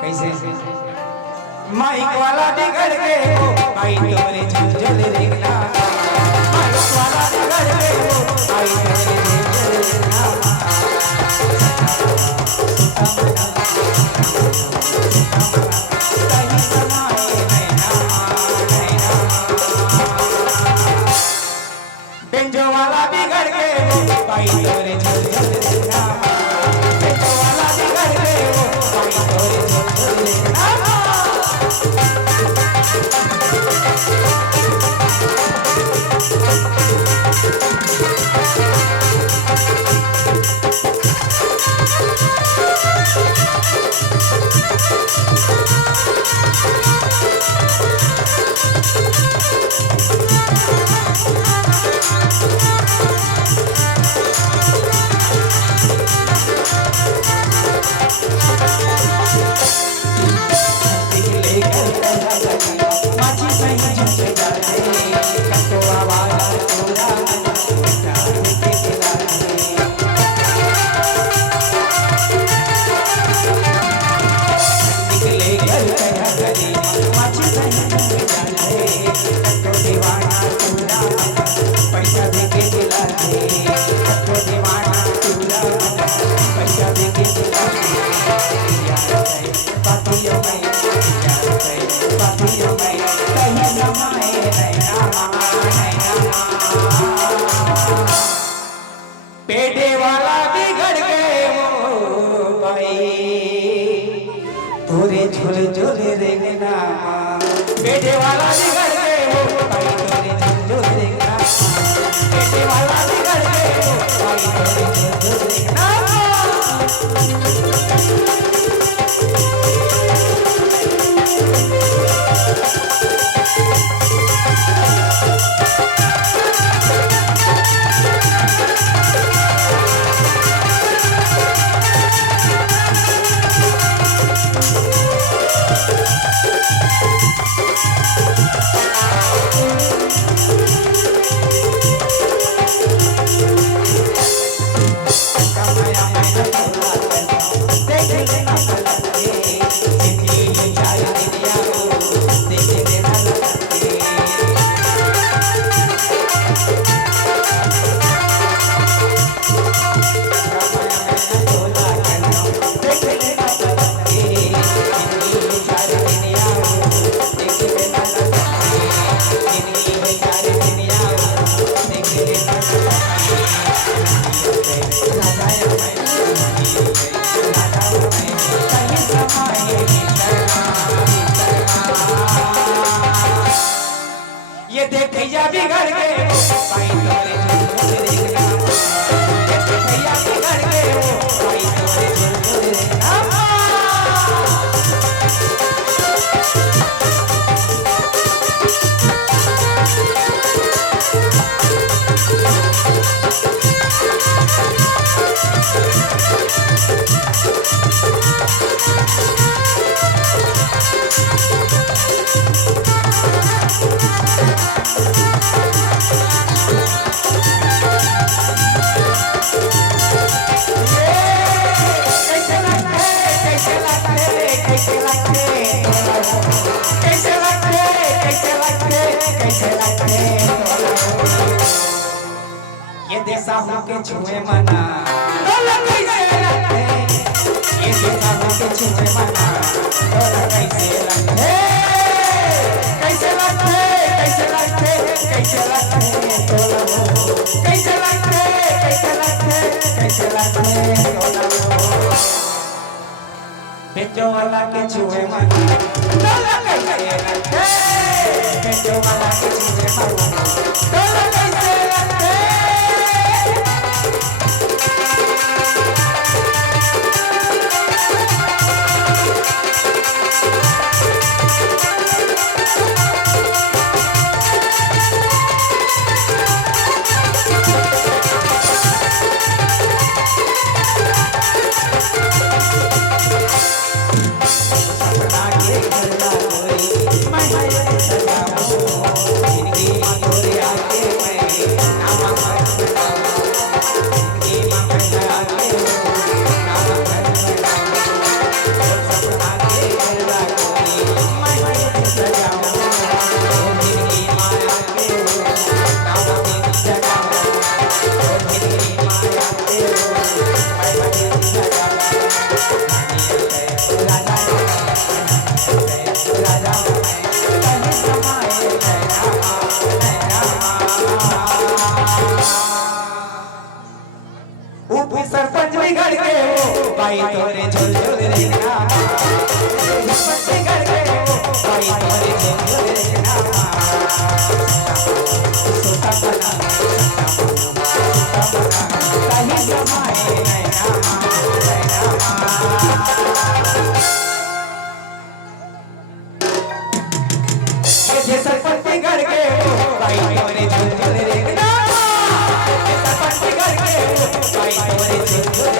कैसे माइक वाला बिगड़ गए हो भाई तुम्हारे झंझल देखना माइक वाला बिगड़ गए हो भाई तुम्हारे झंझल देखना कहीं समाए नैना बेंजो वाला बिगड़ गए हो भाई तुम्हारे झंझल देखना बेंजो वाला बिगड़ गए हो भाई तुम्हारे झंझल देखना पेटे वाला बिगड़ गए हो भाई तोरे झोले झोले देखना पेटे वाला बिगड़ गए हो भाई तोरे झोले झोले देखना पेटे वाला बिगड़ गए हो भाई तोरे झोले झोले देखना ये देखैया बिगड़ गए भाई तोरे झोले देखना ये देखैया बिगड़ गए भाई तोरे झोले देखना ये देसा होके छुए मना तोला कैसे लगते ये देसा होके छुए मना तोला कैसे लगते कैसे लगते कैसे लगते कैसे लगते तोला कैसे लगते कैसे लगते कैसे लगते तोला बेचो वाला के छुए मना तोला कैसे लगते बेचो वाला के छुए मना तोला कैसे लगते जिंदगी में छोरे